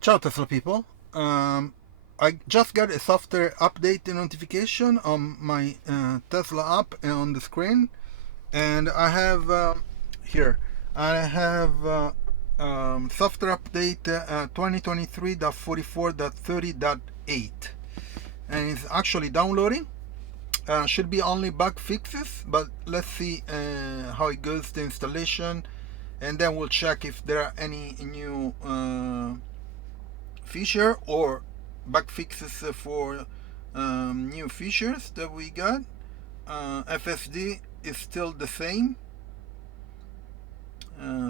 Ciao Tesla people. I just got a software update notification on my Tesla app on the screen, and I have here I have software update 2023.44.30.8, and it's actually downloading. Should be only bug fixes, but let's see how it goes, the installation, and then we'll check if there are any new feature or bug fixes for new features that we got. FSD is still the same.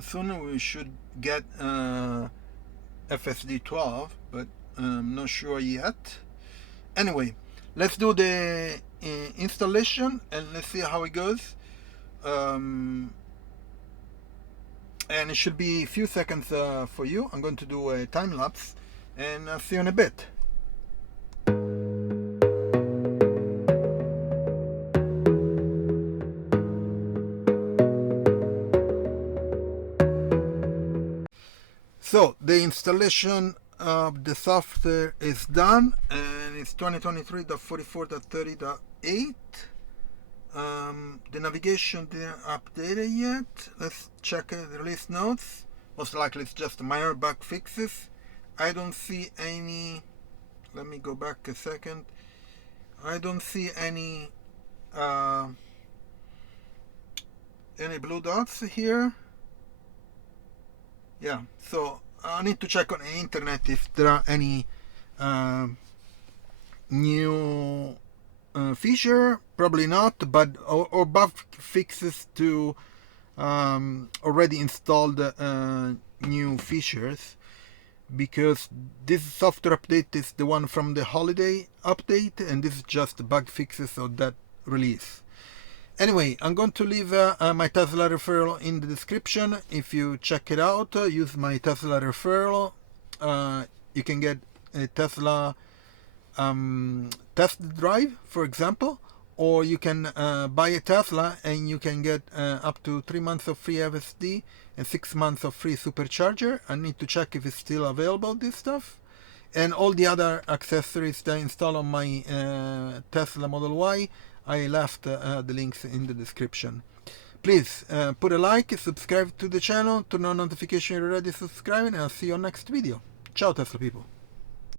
Soon we should get FSD 12, but I'm not sure yet. Anyway, let's do the installation and let's see how it goes. And it should be a few seconds for you. I'm going to do a time lapse, and I'll see you in a bit. So the installation of the software is done, and it's 2023.44.30.8. The navigation didn't update it yet. Let's check the release notes. Most likely it's just minor bug fixes. I don't see any. Let me go back a second. I don't see any blue dots here. Yeah, so I need to check on the internet if there are any new feature. Probably not, but or bug fixes to already installed new features, because this software update is the one from the holiday update, and this is just bug fixes of that release. Anyway, I'm going to leave my Tesla referral in the description. If you check it out, use my Tesla referral. You can get a Tesla test drive, for example, or you can buy a Tesla and you can get up to 3 months of free FSD and 6 months of free Supercharger. I need to check if it's still available, this stuff. And all the other accessories that I install on my Tesla Model Y, I left the links in the description. Please put a like, subscribe to the channel, turn on notification if you're already subscribing, and I'll see you on next video. Ciao Tesla people.